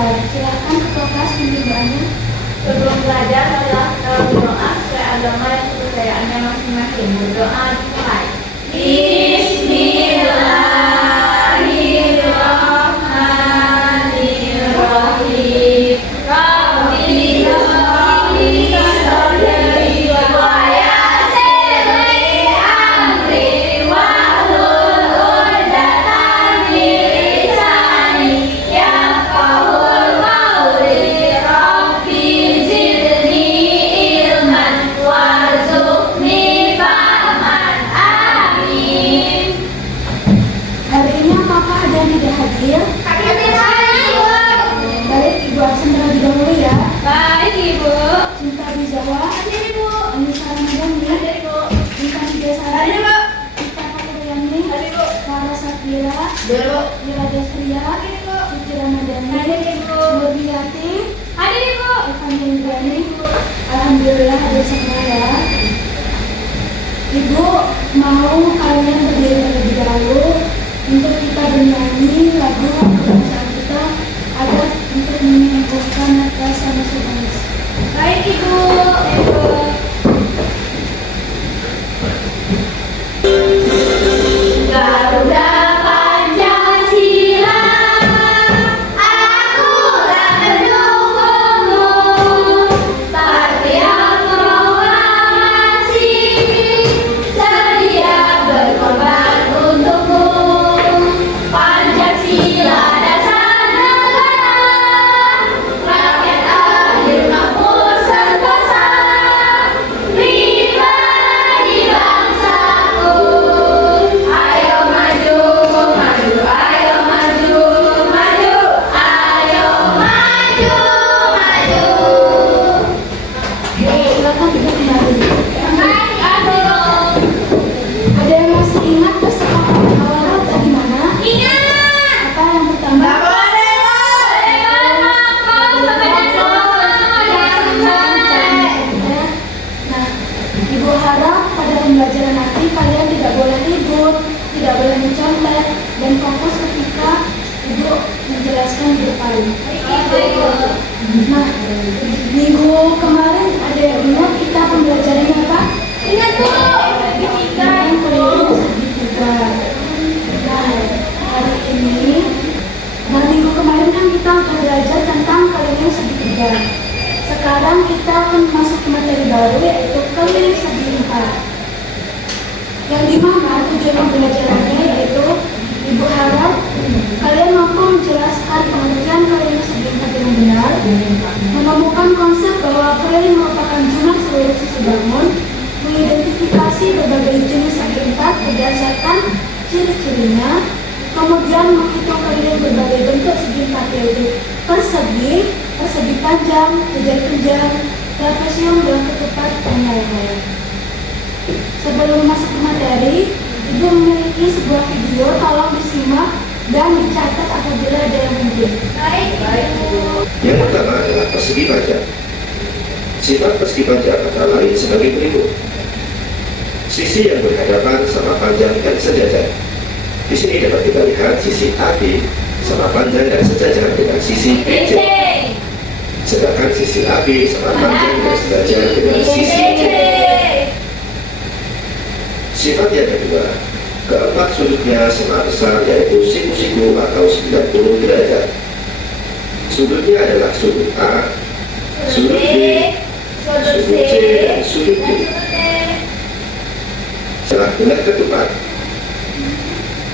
belajar. Silakan ketua kelas pembimbingannya. Sebelum belajar, marilah kita berdoa sesuai agama dan kepercayaannya masing-masing. Berdoa dimulai. Bismillahirrahmanirrahim. Rabbi sholli sadri wa yassir li amri wahlul 'uqdatam min lisani yafqahul qawli. Rabbi zidni ilman warzuqni fahman. Amin. Hari ini apakah ada yang tidak hadir? Baik, Ibu absen terlebih dahulu ya. Baik, Ibu. Cinta Bijawa, Hadir, Ibu. Anissa Ramadhani, Hadir, Ibu. Intan Biasari, Hadir, Ibu. Ita Fatriani, Hadir, Ibu. Farah Safira, Hadir, Ibu. Ira Desria, Hadir, Ibu. Siti Ramadhani, Hadir, Ibu. Nurbiati, Hadir, Ibu. Evan Indrani. Alhamdulillah ada semua ya. Ibu mau kalian berdiri terlebih dahulu untuk kita bernyanyi lagu kebangsaan kita agar untuk menyambungkan rasa nasionalis. Baik, Ibu. Ibu. Garuda Pancasila, akulah pendukungmu. Patriot proklamasi, sedia berkorban untukmu. Pancasila dasar negara, rakyat adil makmur sentosa. Pribadi bangsaku, ayo maju, maju, ayo maju, maju, ayo maju, maju. Silakan duduk kembali. Ayo. Ada yang masih ingat kesepakatan awal tadi mana? Ingat. Apa yang pertama? Nah, Ibu harap pada pembelajaran nanti kalian tidak boleh ribut, tidak boleh mencontek, dan fokus ketika Ibu menjelaskan di depan. Nah, minggu kemarin ada yang ingat kita pembelajarannya apa? Ingat, Bu. Tentang keliling segitiga. Nah, hari ini, nah minggu kemarin kan kita udah belajar tentang keliling segitiga. Sekarang kita akan masuk ke materi baru yaitu keliling segi empat. Yang dimana tujuan pembelajarannya yaitu Ibu harap kalian mampu menjelaskan pengertian keliling segi empat dengan benar, menemukan konsep bahwa keliling merupakan jumlah seluruh sisi bangun, mengidentifikasi berbagai jenis segi empat berdasarkan ciri-cirinya, kemudian menghitung keliling berbagai bentuk segi empat yaitu persegi, persegi panjang, kejar-kejar, trapesium, dan ketupat, dan lain-lain. Sebelum masuk ke materi, Ibu memiliki sebuah video, tolong disimak dan dicatat apabila ada yang penting. Baik, Bu. Yang pertama adalah persegi panjang. Sifat persegi panjang antara lain sebagai berikut. Sisi yang berhadapan sama panjang dan sejajar. Di sini dapat kita lihat sisi AB sama panjang dan sejajar dengan sisi BC. Sedangkan sisi AB sama panjang dan sejajar dengan sisi C. Sifat yang kedua, keempat sudutnya sama besar yaitu siku-siku atau 90 derajat. Sudutnya adalah sudut A, sudut B, sudut C, dan sudut D. Setelah bulat ketupat,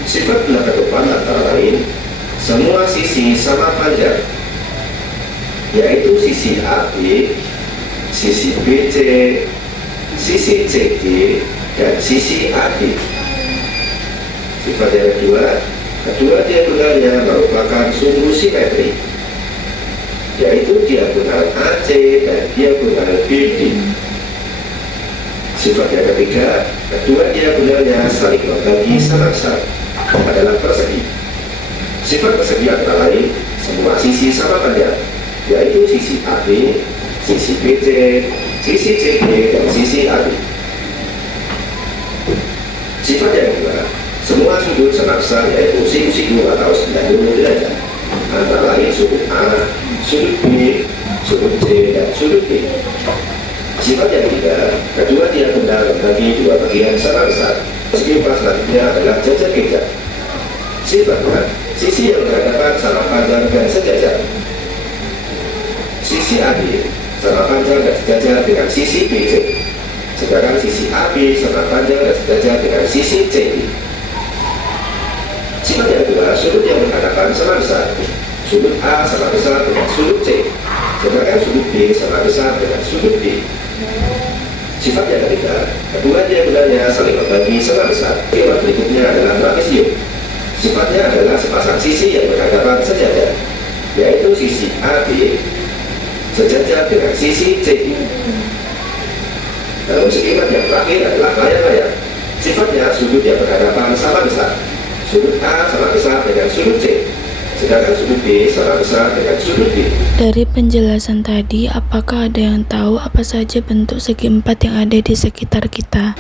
sifat bulat ketupat antara lain semua sisi sama panjang, yaitu sisi AB, sisi BC, sisi CD, dan sisi AD. Sifat yang kedua diagonalnya merupakan sumbu simetri, yaitu diagonal AC dan diagonal BD. Sifat yang ketiga, kedua diagonalnya saling membagi sama-sama adalah persegi. Sifat persegi antara lain semua sisi sama panjang, yaitu sisi AB, sisi BC, sisi CD, dan sisi AD. Sifat yang kedua, semua sudut sama besar yaitu siku-siku atau 90 derajat. antara lain sudut A, sudut B, sudut C, dan sudut D. Sifat yang ketiga, kedua tiang benda membagi dua bagian sama besar. Segi empat selanjutnya adalah jajar keja. Sifatnya, sisi yang berhadapan sama panjang dan sejajar. Sisi AB sama panjang dan sejajar dengan sisi BC. Sedangkan sisi AB sama panjang dan sejajar dengan sisi CD. Sifat yang kedua, sudut yang berhadapan sama besar. Sudut A sama besar dengan sudut C, sedangkan sudut B sama besar dengan sudut D. Sifat yang ketiga, kedua tiang bendanya saling membagi sama besar. Sifat berikutnya adalah trapesium. Sifatnya adalah sepasang sisi yang berhadapan sejajar, yaitu sisi AB sejajar dengan sisi CD. Dalam segi yang terakhir adalah layar-layar. Sifatnya sudut yang berhadapan sama besar. Sudut A sama besar dengan sudut C, sedangkan sudut B sama besar dengan sudut D. Dari penjelasan tadi, apakah ada yang tahu apa saja bentuk segi empat yang ada di sekitar kita?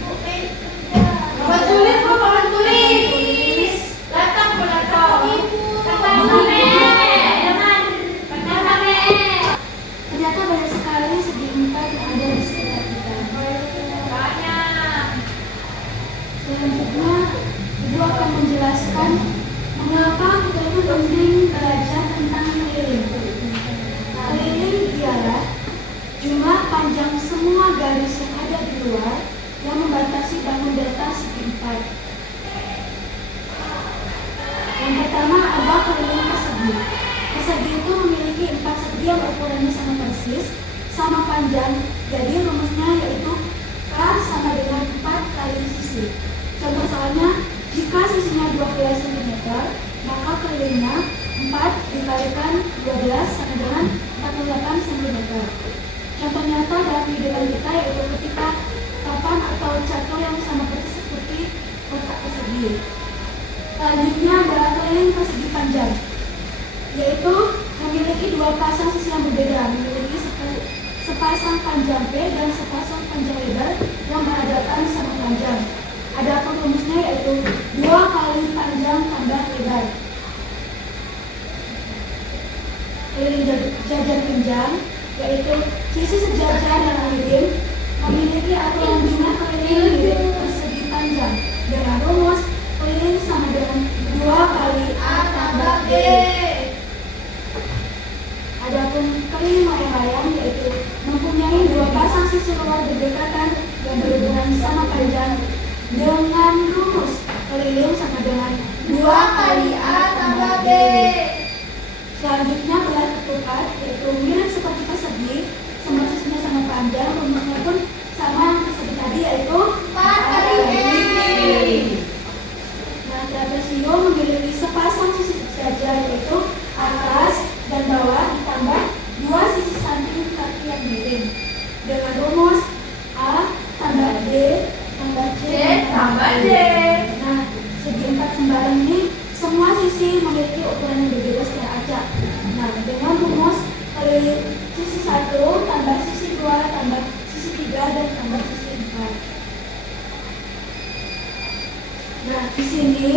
Papan tulis, Bu, papan tulis. Datang, Bu, datang. Datang sampai. Datang sampai. Ternyata banyak sekali segi empat yang ada di sekitar kita. Banyak. Selanjutnya, Ibu akan menjelaskan mengapa kita itu penting belajar tentang keliling. Keliling ialah jumlah panjang semua garis yang ada di luar yang membatasi bangun delta segi empat. Yang pertama ada keliling persegi. Persegi itu memiliki 4 segi yang ukurannya sama persis, sama panjang. Jadi rumusnya yaitu K sama dengan 4 kali sisi. Contoh soalnya, jika sisinya 12 cm, maka kelilingnya 4 dikalikan 12 sama dengan 48 cm. Contoh nyata dalam kehidupan kita yaitu ketika papan atau catur yang sama persis seperti kotak persegi. Selanjutnya adalah keliling persegi panjang, yaitu memiliki 2 pasang sisi yang berbeda, memiliki sepasang panjang P dan sepasang panjang lebar yang berhadapan sama panjang. Adapun rumusnya yaitu 2 kali panjang tambah lebar. Keliling jajar pinjang, yaitu sisi sejajar yang miring, memiliki aturan jumlah keliling miring persegi panjang dengan rumus keliling sama dengan 2 kali A tambah B. Adapun keliling layang-layang yaitu mempunyai 2 pasang sisi luar berdekatan yang berhubungan sama panjang dengan rumus keliling sama dengan 2 kali A tambah B. Selanjutnya belah ketupat, yaitu mirip seperti persegi, sama sisinya sama panjang, rumusnya pun sama yang persegi tadi yaitu 4 kali B. Nah, trapesium memiliki sepasang sisi sejajar yaitu atas dan bawah ditambah 2 sisi samping kaki yang miring dengan rumus A tambah D tambah C tambah D. Nah, segi 4 sembarang ini semua sisi memiliki ukuran yang berbeda secara acak. Nah, dengan rumus keliling sisi 1 tambah sisi 2 tambah sisi 3 dan tambah sisi 4. Nah, di sini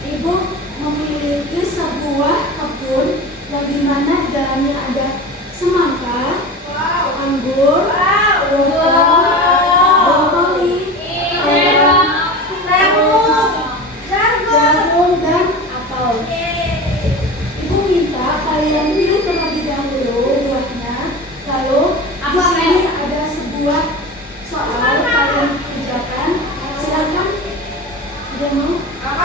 Ibu memiliki sebuah kebun yang dimana di dalamnya ada semangka, anggur, brokoli, jagung, dan apel. Ibu minta kalian pilih terlebih dahulu buahnya, lalu di sini ada sebuah soal kalian kerjakan. Silakan. Ada mau? Aku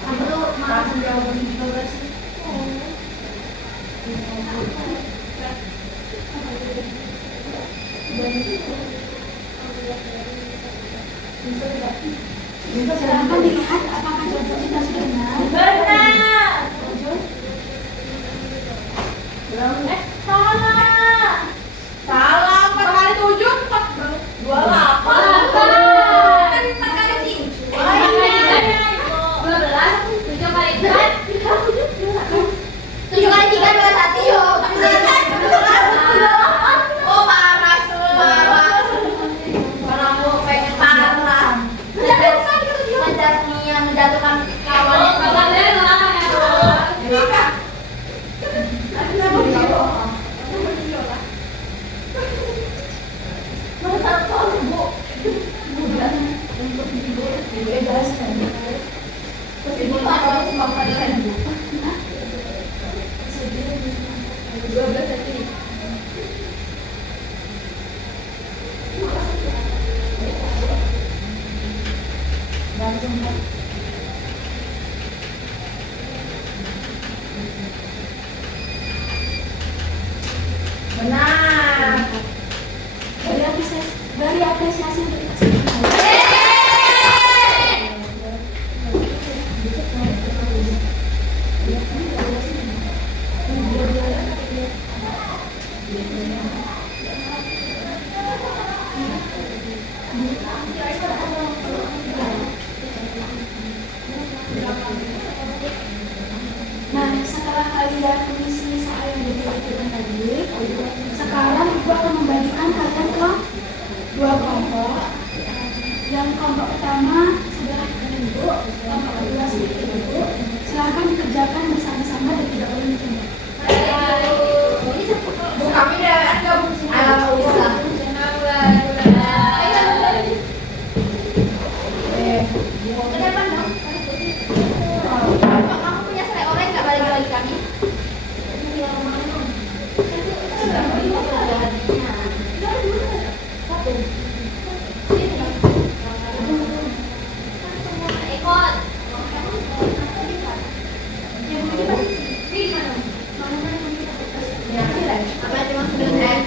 Kamu tuh malah menjauh juga sih. Silahkan dilihat apakah jawaban kita sudah benar. Benar. Salah. Salah 4 kali 7 28. Kan 4 kali 7. 12 7 kali 4 7 kali 3 21 yuk. Oh parah semua. Orang mau pengen parah. Menjatuhkan menjatuhkan kawannya. Benar. Beri apresiasi untuk kita semua. Nah, setelah kalian mengisi soal yang diberikan tadi, sekarang ibu akan membagikan kalian ke dua kelompok. Yang kelompok pertama sudah ibu, kelompok kedua sedikit ibu. Silakan dikerjakan bersama-sama dan tidak boleh ditunda. Bu kami udah gabung sini. Kamu punya selai oranye nggak bagi kami? Ikut. Apa cuma sebentar?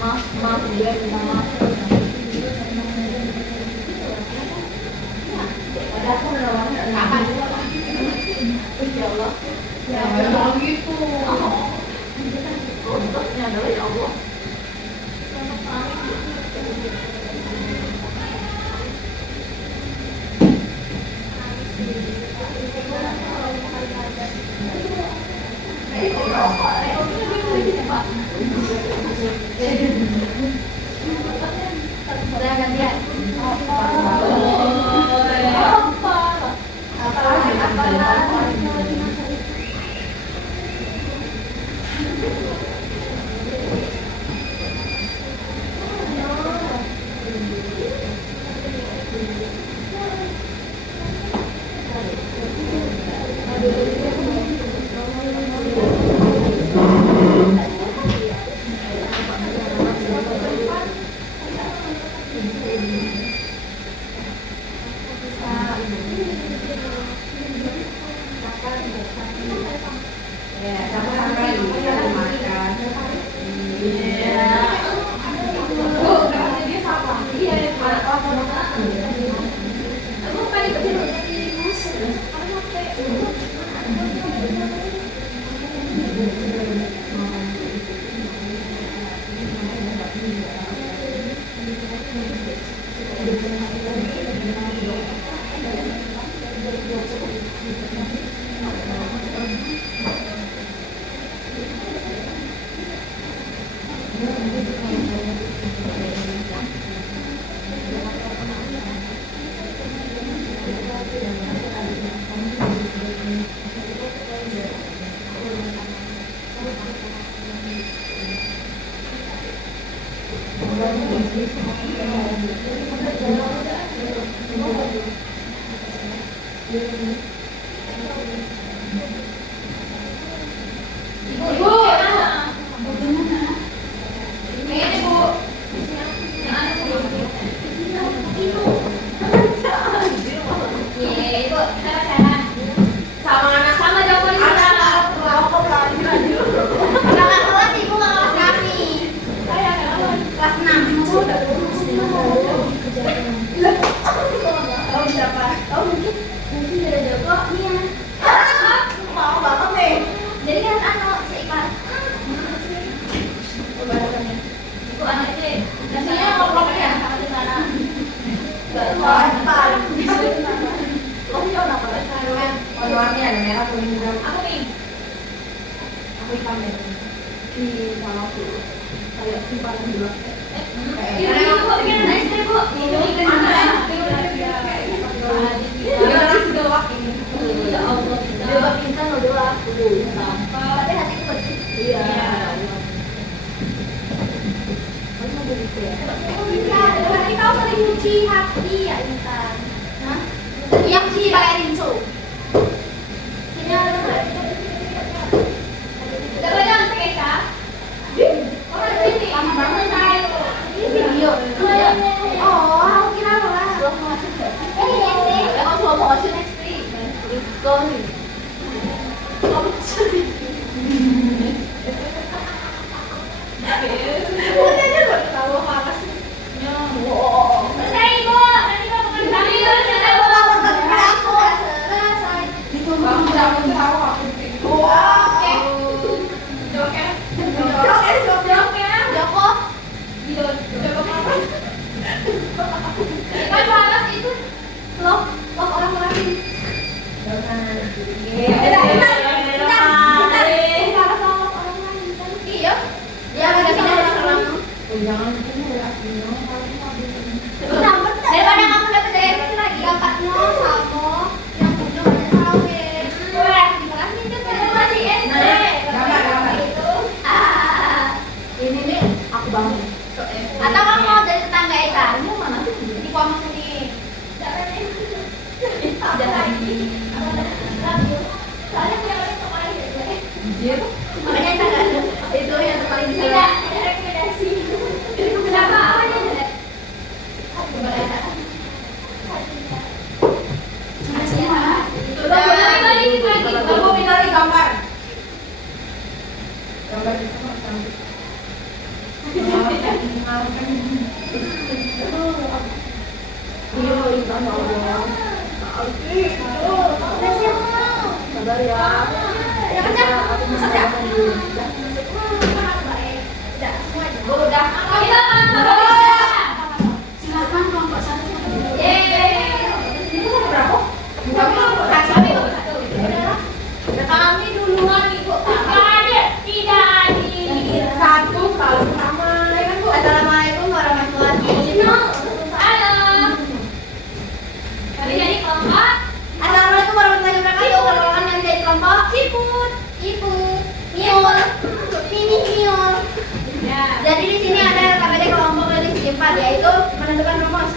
Maaf, dia minta maaf. Kapan? Ya Allah. Ya Allah gitu. Kodoknya adalah ya Allah. Udah gantian. Ibu. Bagaimana? Ini Bu. Iya, Ibu. Kita pacaran. Sama anak sama dong Bu. Anak kelas ibu nggak kelas kami. Kelas 6. Tahu berapa? Tahu mungkin beda Joko. Iya. Mau banget nih. Jadi kan seikat. Pembahasannya. Ibu anak itu rasanya ngobrol ya sama di mana? Mantap. Lo jauh apa? Warna-warni ada merah, kuning, hijau. Aku nih. Aku hitam deh. Di sama aku. Kayak simpanan dua. Ibu kok bikin anak istri Bu? Ibu bikin anak. Ya Allah. Dua pintar lo dua. Tapi hatiku bersih. Iya. Berarti kau sering nyuci hati ya Intan? Hah? Iya sih pakai rinso. Sini ada udah banyak PK? Orang sini. Lama banget Saya. ini video. Oh, aku kira lo lah. Iya sih. Aku slow motion next week. Sorry. Udah aja baru tahu apa sih. Selesai Ibu. Nanti Bapak makan kami. Selesai Bu. Oke. Joker. Joker. Joko. Joker panas. Kan panas itu. Lo orang lain. Iya. Ya udah kita udah terang. Daripada kamu dapet dari kecil lagi gampangnya sama yang punya banyak sawit. Makasih itu masih SD. Ini nih aku bangun. Atau kamu mau dari tetangga Eka? Kamu mana sih? Di komang ini. Ada lagi. Soalnya punya orang kemarin Iya. makanya Eka nggak ada. Itu yang paling bisa. Tidak, ada rekomendasi. Kenapa? Apa aja ada? Sudah. Kamu minta gambar. Gambar itu mah cantik. Iya, insya Allah. Sabar ya. Ya kan? Aku masih makan dulu. Udah. Kita makan. Silakan kelompok 1. Kami duluan Ibu. Tidak adil. Satu selalu sama. Assalamualaikum warahmatullahi wabarakatuh. Halo. Kami jadi kelompok. Assalamualaikum warahmatullahi wabarakatuh. Perkenalkan yang jadi kelompok Iput, Miul, Mini Miul. Ya. Jadi di sini ada KBD kelompok dari segi 4 yaitu menentukan rumus.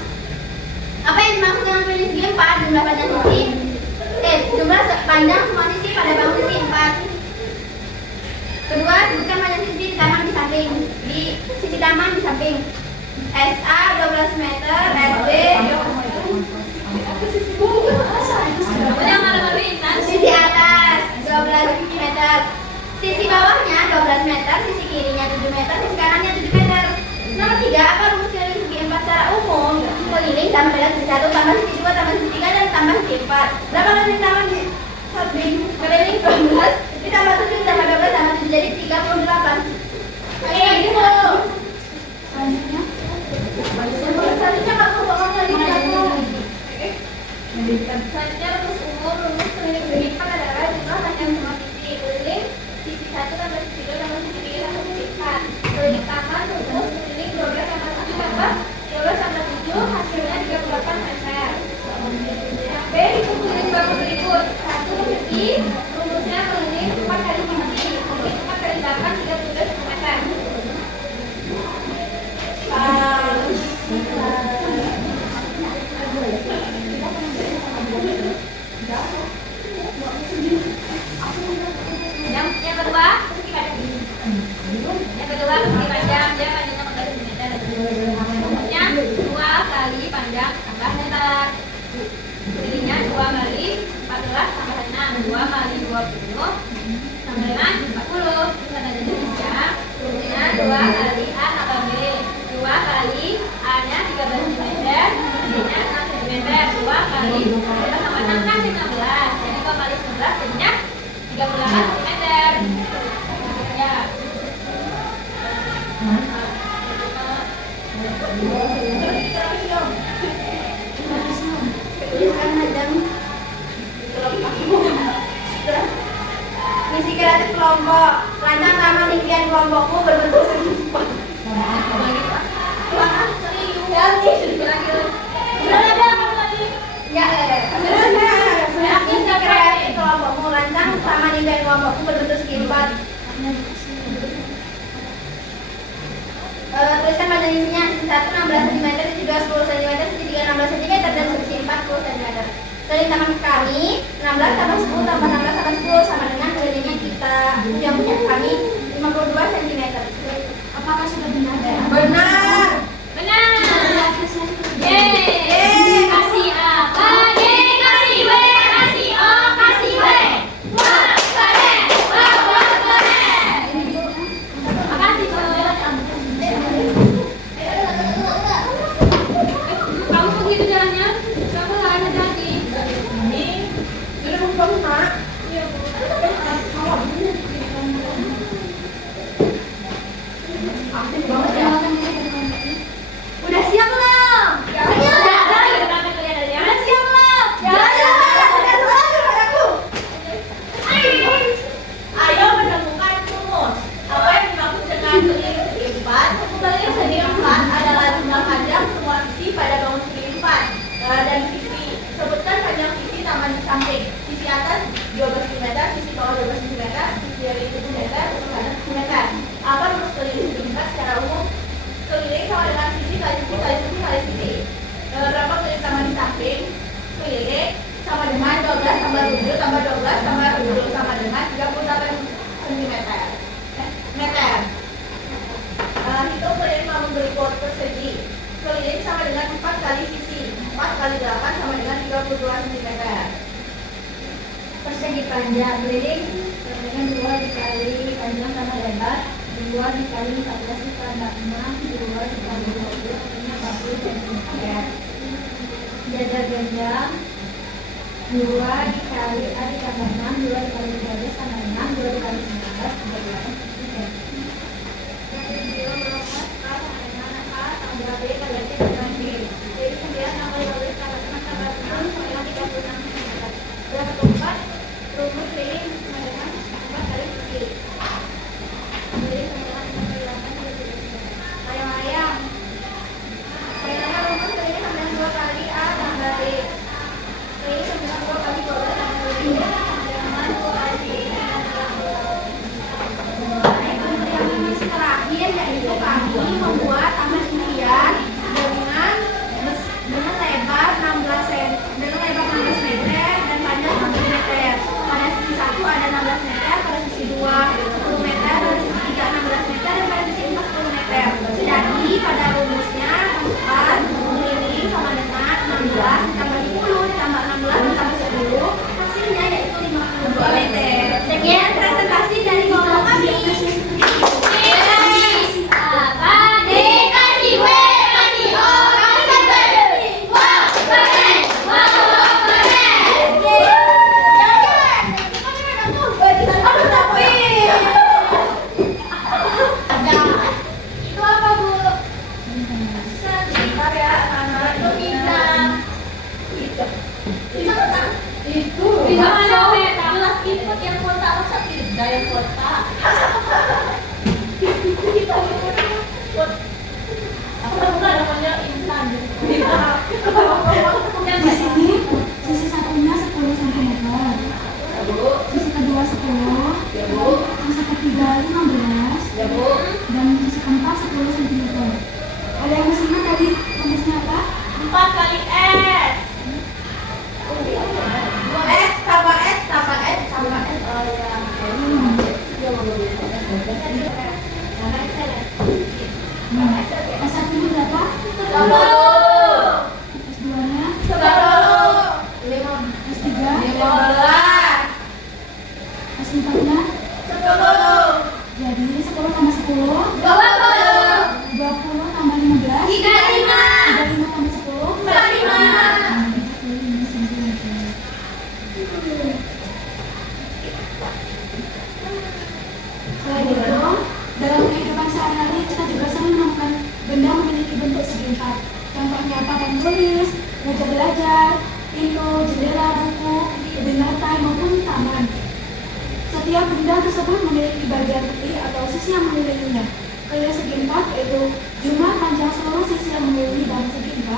Apa yang dimaksud dengan dari segi 4? Jumlah panjang sisi, jumlah panjang semua sisi pada bangun sisi 4. Kedua, sebutkan panjang sisi di taman di samping. Di sisi taman di samping. SA 12 meter, SB Udah malam Intan. sisi atas 12 meter, sisi bawahnya 12 meter, sisi kirinya 7 meter, sisi kanannya 7 meter. Nomor 3, apa rumus dari segi 4 secara umum? Keliling sama dengan sisi 1 tambah sisi 2 tambah sisi 3 dan tambah sisi 4. Berapa kali tambah keliling 12 ditambah 7 ditambah 12 tambah 7 jadi 38. Oke, gitu. Selanjutnya, Selanjutnya kamu bakal lagi Selanjutnya rumus umum, rumus keliling segi 4 adalah jumlah panjang semua sisi keliling sisi 1 tambah sisi 2 tambah sisi 3 tambah sisi 4. Keliling taman rumus keliling 12 tambah 7 tambah 12 tambah 7 hasilnya 38 meter. B itu keliling bagus berikut 1 sisi rumusnya keliling 4 kali sisi 4 kali 8 32 cm. 14 tambah 6, 2 kali 20 sama dengan 40. Karena jadi bisa rumusnya 2 kali A tambah B. 2 kali A nya 13 cm, B nya 6 cm. 2 kali 13 sama 6 kan 15. Jadi 2 kali 11 jadinya 38 cm. Ya. Tuliskan majang misi kreatif kelompok. Rancang taman impian kelompokmu berbentuk segi empat. Misi kreatif kelompokmu. Rancang taman impian kelompokmu berbentuk segi empat. Tuliskan pada isinya sisi 1 16 cm, sisi 2 10 cm, sisi 3 16 cm, dan sisi 4 10 cm. Dari taman kami 16 tambah 10 tambah 16 tambah 10 sama dengan nilainya kita yang punya kami 52 cm. Apakah sudah benar? Benar. Benar. Yeay. Kasih apa? D kasih W kasih O kasih W. Wah, keren. Wah, keren. Makasih, Bu. Kamu begitu jalannya? Kamu nggak ada jadi. Udah siap belum? Udah siap belum? Ayo menemukan rumus. Apa yang dimaksud dengan keliling segi empat? Keliling segi empat adalah jumlah panjang semua sisi pada bangun segi empat dan sisi. Sebutkan panjang sisi tambah di samping. Sisi atas 12 cm, sisi bawah 12 cm, sisi dari 7 meter, sisi kanan 10 meter. Apa rumus keliling segi empat secara umum? Keliling sama dengan sisi kali sisi kali sisi kali sisi. Berapa keliling tambah di samping? Keliling sama dengan 12 tambah 7 tambah 12 tambah 7 sama dengan 38 cm. Meter. Hitung keliling bangun berikut persegi. Keliling sama dengan 4 kali sisi. 4 kali 8 sama dengan 32 cm. Persegi panjang keliling dengan 2 dikali panjang tambah lebar, 2 dikali 14 ditambah 6, 2 dikali 20 artinya 40 cm. Jajar panjang 2 dikali A ditambah 6, 2 dikali 13 tambah 6, 2 dikali 19 38 cm. Rumus keliling sama dengan 4 kali sisi. Keliling sama dengan 48 layang-layang. Layang-layang rumus keliling sama dengan 2 kali A tambah B. Keliling sama dengan 2 kali 12 tambah 20 sama dengan 2 kali B. Misi terakhir yaitu kami membuat taman impian dengan lebar 16 cm, dengan lebar 16 meter dan panjang 1 meter. Pada sisi 1 ada 16 meter, pada sisi 2 10 meter, pada sisi 3 16 meter dan pada sisi 4 10 meter. Jadi pada rumusnya 4 keliling sama dengan 16 ditambah 10 ditambah 16 ditambah 10 hasilnya yaitu 52 meter. Sekian presentasi dari kelompok kami. Apa? D kasih W kasih O kasih W. Wah, keren. Wah, itu apa, Bu? Sebentar ya, anak itu bintang. Itu Bisa mana peta? jelas input yang kota masa tidak yang kota. Apa bukan namanya insan? Di sini sisi satunya 10 cm, sisi kedua 10, sisi ketiga 15, dan sisi keempat 10 cm. Ada yang kesana tadi rumusnya apa? 4 kali S. S tambah S tambah S tambah S. Oh ya. S1-nya berapa? S2-nya? S3? meja belajar, pintu, jendela, buku, tebing lantai maupun taman. Setiap benda tersebut memiliki bagian tepi atau sisi yang mengelilinginya. Kalian segi 4 yaitu jumlah panjang seluruh sisi yang mengelilingi dalam segi 4.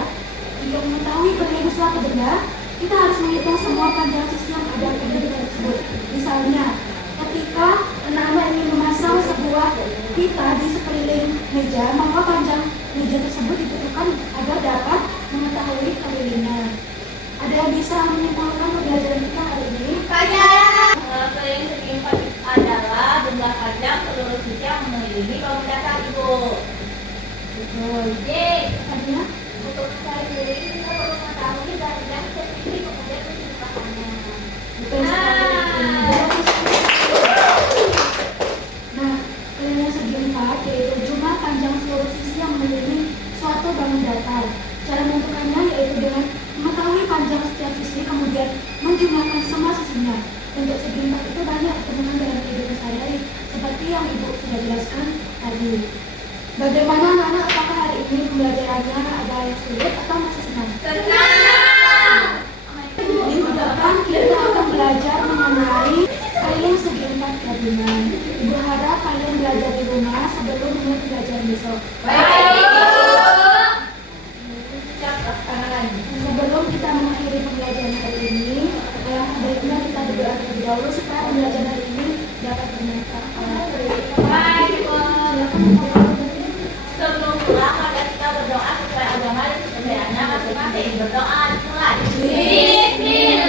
Untuk mengetahui periode suatu benda, kita harus menghitung semua panjang sisi yang ada pada benda tersebut. Misalnya, ketika anak-anak ingin memasang sebuah pita di sekeliling meja, maka panjang meja tersebut dibutuhkan agar dapat mengetahui kelilingnya. Ada yang bisa menyimpulkan pembelajaran kita hari ini? Keliling segi 4 adalah jumlah panjang seluruh sisi yang mengelilingi bangunan dasar Ibu. Betul. Tadinya? Untuk mencari keliling, kita perlu mengetahui panjang sisi kemudian kecepatan. Betul sekali. Nah, kelilingnya segi 4 yaitu jumlah panjang seluruh sisi yang mengelilingi suatu bangunan datar. Cara menentukannya yaitu dengan mengetahui panjang setiap sisi kemudian menjumlahkan semua sisinya. Untuk segi 4 itu banyak ditemukan dalam kehidupan sehari-hari seperti yang Ibu sudah jelaskan tadi. Bagaimana anak-anak, apakah hari ini pembelajarannya ada yang sulit atau masih senang? Minggu depan kita akan belajar mengenai kalian segi 4 gabungan. Ibu harap kalian belajar di rumah sebelum mulai pembelajaran besok. Sebelum kita mengakhiri pembelajaran hari ini, baiknya kita berdoa terlebih dahulu supaya pembelajaran hari ini dapat bermanfaat. Sebelum pulang, mari kita berdoa sesuai agama dan kepercayaannya masing-masing. Berdoa dimulai. Bismillah.